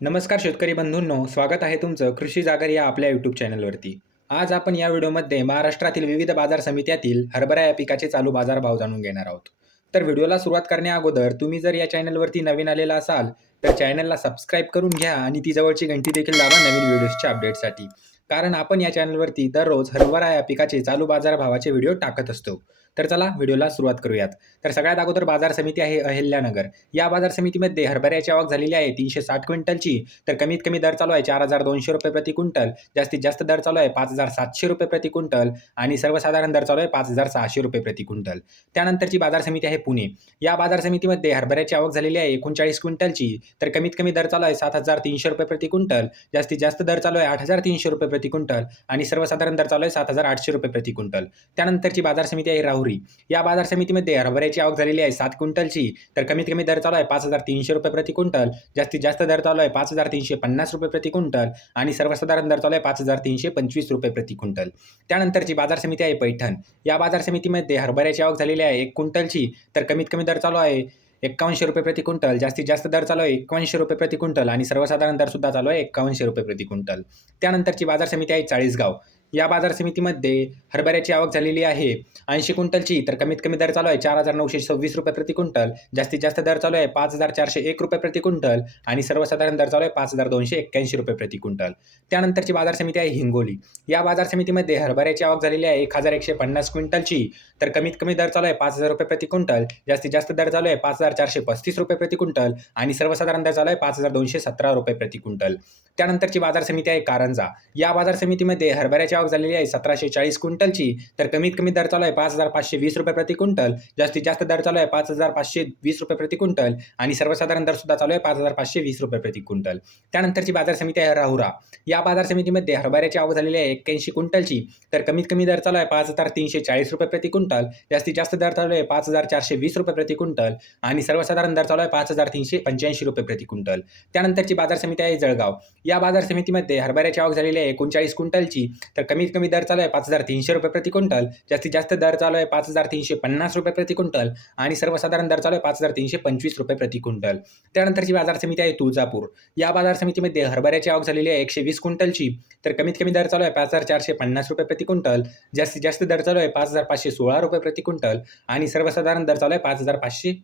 नमस्कार शेतकरी बंधूंनो स्वागत आहे तुमचं कृषी जागर या आपल्या यूट्यूब चॅनलवरती आज आपण या व्हिडिओमध्ये महाराष्ट्रातील विविध बाजार समित्यातील हरभरा या पिकाचे चालू बाजारभाव जाणून घेणार आहोत. तर व्हिडिओला सुरुवात करण्याअगोदर तुम्ही जर या चॅनलवरती नवीन आलेला असाल तर चॅनलला सबस्क्राईब करून घ्या आणि ती जवळची घंटी देखील दाबा नवीन व्हिडिओजच्या अपडेटसाठी कारण आपण या चॅनलवरती दररोज हरभरा या पिकाचे चालू बाजारभावाचे व्हिडिओ टाकत असतो. तर चला व्हिडिओला सुरुवात करूयात. तर सगळ्यात अगोदर बाजार समिती आहे अहिल्यानगर. या बाजार समितीमध्ये हरभऱ्याची आवक झालेली आहे तीनशे साठ क्विंटलची. तर कमीत कमी दर चालू आहे चार हजार दोनशे रुपये प्रति क्विंटल. जास्तीत जास्त दर चालू आहे पाच हजार सातशे रुपये प्रति क्विंटल. आणि सर्वसाधारण दर चालू आहे पाच हजार सहाशे रुपये प्रति क्विंटल. त्यानंतरची बाजार समिती आहे पुणे. या बाजार समितीमध्ये हरभऱ्याची आवक झालेली आहे एकोणचाळीस क्विंटलची. तर कमीत कमी दर चालू आहे सात हजार तीनशे रुपये प्रति क्विंटल. जास्तीत जास्त दर चालू आहे आठ हजार तीनशे रुपये प्रति क्विंटल. आणि सर्वसाधारण दर चालू आहे सात हजार आठशे रुपये प्रति क्विंटल. त्यानंतरची बाजार समिती आहे राहुरी. या बाजार समितीमध्ये हरभऱ्याची आवक झालेली आहे सात क्विंटलची. तर कमीत कमी दर चालू आहे पाच हजार तीनशे रुपये प्रति क्विंटल. जास्तीत जास्त दर चालू आहे पाच हजार तीनशे पन्नास रुपये प्रति क्विंटल. आणि सर्वसाधारण दर चालू आहे पाच हजार तीनशे पंचवीस रुपये प्रति क्विंटल. त्यानंतरची बाजार समिती आहे पैठण. या बाजार समितीमध्ये हरभऱ्याची आवक झालेली आहे एक क्विंटलची. तर कमीत कमी दर चालू आहे एक्कावनशे रुपये प्रति क्विंटल. जास्तीत जास्त दर चालू आहे एकावन्नशे रुपये प्रति क्विंटल. आणि सर्वसाधारण दर सुद्धा चालू आहे एकावनशे रुपये प्रति क्विंटल. त्यानंतरची बाजार समिती आहे चाळीसगाव. या बाजार समितीमध्ये हरभऱ्याची आवक झालेली आहे. ऐंशी क्विंटलची तर कमीत कमी दर चालू आहे चार हजार नऊशे सव्वीस रुपये प्रति क्विंटल. जास्तीत जास्त दर चालू आहे पाच हजार चारशे एक रुपये प्रति क्विंटल आणि सर्वसाधारण दर चालू आहे पाच हजार दोनशे एक्क्याऐंशी रुपये प्रति क्विंटल. त्यानंतरची बाजार समिती आहे हिंगोली. या बाजार समितीमध्ये हरभऱ्याची आवक झालेली आहे एक हजार एकशे पन्नास क्विंटलची तर कमीत कमी दर चालू आहे पाच हजार रुपये प्रति क्विंटल. जास्तीत जास्त दर चालू आहे पाच हजार चारशे पस्तीस रुपये प्रति क्विंटल आणि सर्वसाधारण दर चालू आहे पाच हजार दोनशे सतरा रुपये प्रति क्विंटल. त्यानंतरची बाजार समिती आहे कारंजा. या बाजार समितीमध्ये हरभऱ्याच्या आवक झालेली आहे सतराशे चाळीस क्विंटलची तर कमीत कमी दर चालू आहे पाच हजार पाचशे वीस रुपये प्रति क्विंटल. जास्तीत जास्त दर चालू आहे पाच हजार पाचशे वीस रुपये प्रति क्विंटल आणि सर्वसाधारण दर सुद्धा चालू आहे पाच हजार पाचशे वीस रुपये प्रति क्विंटल. त्यानंतरची बाजार समिती आहे राहुरा. या बाजार समितीमध्ये हरभऱ्याची आवक झालेली आहे एक्क्याऐंशी क्विंटलची तर कमीत कमी दर चालू आहे पाच हजार तीनशे चाळीस रुपये प्रति क्विंटल. जास्तीत जास्त दर चालू आहे पाच हजार चारशे वीस रुपये प्रति क्विंटल आणि सर्वसाधारण दर चालू आहे पाच हजार तीनशे पंच्याऐंशी रुपये प्रति क्विंटल. त्यानंतरची बाजार समिती आहे जळगाव. या बाजार समितीमध्ये हरभऱ्याची आवक झालेली आहे एकोणचाळीस क्विंटलची तर कमीत कमी दर चालू आहे पाच हजार तीनशे रुपये प्रति क्विंटल. जास्तीत जास्त दर चालू आहे पाच हजार तीनशे पन्नास रुपये प्रति क्विंटल. आणि सर्वसाधारण दर चालू आहे पाच हजार तीनशे पंचवीस रुपये प्रति क्विंटल. त्यानंतरची बाजार समिती आहे तुळजापूर. या बाजार समितीमध्ये हरभऱ्याची आवक झालेली आहे एकशे वीस क्विंटलची. तर कमीत कमी दर चालू आहे पाच हजार चारशे पन्नास रुपये प्रति क्विंटल. जास्तीत जास्त दर चालू आहे पाच हजार पाचशे सोळा रुपये प्रति क्विंटल. आणि सर्वसाधारण दर चालू आहे पाच हजार पाचशे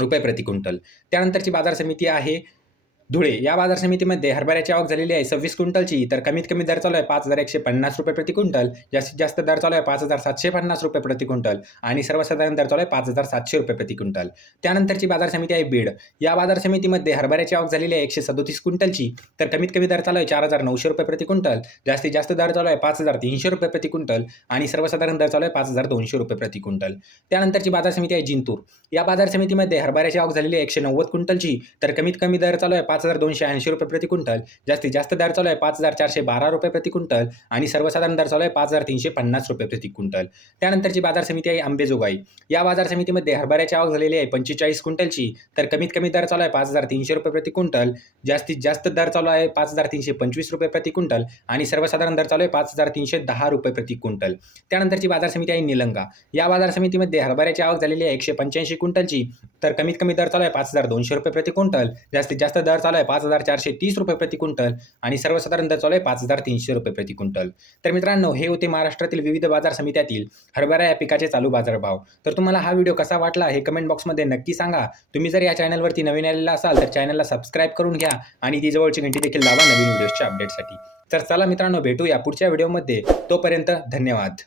रुपये प्रति क्विंटल. त्यानंतरची बाजार समिती आहे धुळे. या बाजार समितीमध्ये हरभऱ्याची आवक झालेली आहे. सव्वीस क्विंटलची. तर कमीत कमी दर चालू आहे पाच हजार एकशे पन्नास रुपये प्रति क्विंटल. जास्तीत जास्त दर चालू आहे पाच हजार सातशे पन्नास रुपये प्रति क्विंटल. आणि सर्वसाधारण दर चालू आहे पाच हजार सातशे रुपये प्रति क्विंटल. त्यानंतरची बाजार समिती आहे बीड. या बाजार समितीमध्ये हरभऱ्याची आवक झालेली आहे एकशे सदोतीस क्विंटलची. तर कमीत कमी दर चालू आहे चार हजार नऊशे रुपये प्रति क्विंटल. जास्तीत जास्त दर चालू आहे पाच हजार तीनशे रुपये प्रति क्विंटल. आणि सर्वसाधारण दर चालू आहे पाच हजार दोनशे रुपये प्रति क्विंटल. त्यानंतरची बाजार समिती आहे जिंतूर. या बाजार समितीमध्ये हरभऱ्याची आवक झालेली आहे एकशे नव्वद क्विंटलची. तर कमीत कमी दर चालू आहे पाच पाच हजार दोनशे ऐंशी रुपये प्रति क्विंटल जास्तीत जास्त दर चालू आहे पाच हजार चारशे बारा रुपये प्रति क्विंटल आणि सर्वसाधारण दर चालू आहे पाच हजार तीनशे पन्नास रुपये प्रति क्विंटल. त्यानंतरची बाजार समिती आहे आंबेजोगाई या बाजार समितीमध्ये हरभऱ्याची आवक झालेली आहे पंचेचाळीस क्विंटलची तर कमीत कमी दर चालू आहे पाच हजार तीनशे रुपये प्रति क्विंटल जास्तीत जास्त दर चालू आहे पाच हजार तीनशे पंचवीस रुपये प्रति क्विंटल आणि सर्वसाधारण दर चालू आहे पाच हजार तीनशे दहा रुपये प्रति क्विंटल. त्यानंतरची बाजार समिती आहे निलंगा. या बाजार समितीमध्ये हरभऱ्याची आवक झालेली आहे एकशे पंच्याऐंशी क्विंटलची तर कमीत कमी दर चालू आहे पाच हजार दोनशे रुपये प्रति क्विंटल जास्तीत जास्त दर चालू आहे पाच हजार चारशे तीस रुपये प्रति क्विंटल आणि सर्वसाधारण दर चालू आहे पाच हजार तीनशे रुपये प्रति क्विंटल. तर मित्रांनो हे होते महाराष्ट्रातील विविध बाजार समित्यातील हरभरा या पिकाचे चालू बाजारभाव. तर तुम्हाला हा व्हिडिओ कसा वाटला हे कमेंट बॉक्समध्ये नक्की सांगा. तुम्ही जर या चॅनलवरती नवीन आलेला असाल तर चॅनलला सबस्क्राईब करून घ्या आणि ती जवळची घंटी देखील लावा नवीन व्हिडिओच्या अपडेटसाठी तर चला मित्रांनो भेटूया पुढच्या व्हिडिओमध्ये तोपर्यंत धन्यवाद.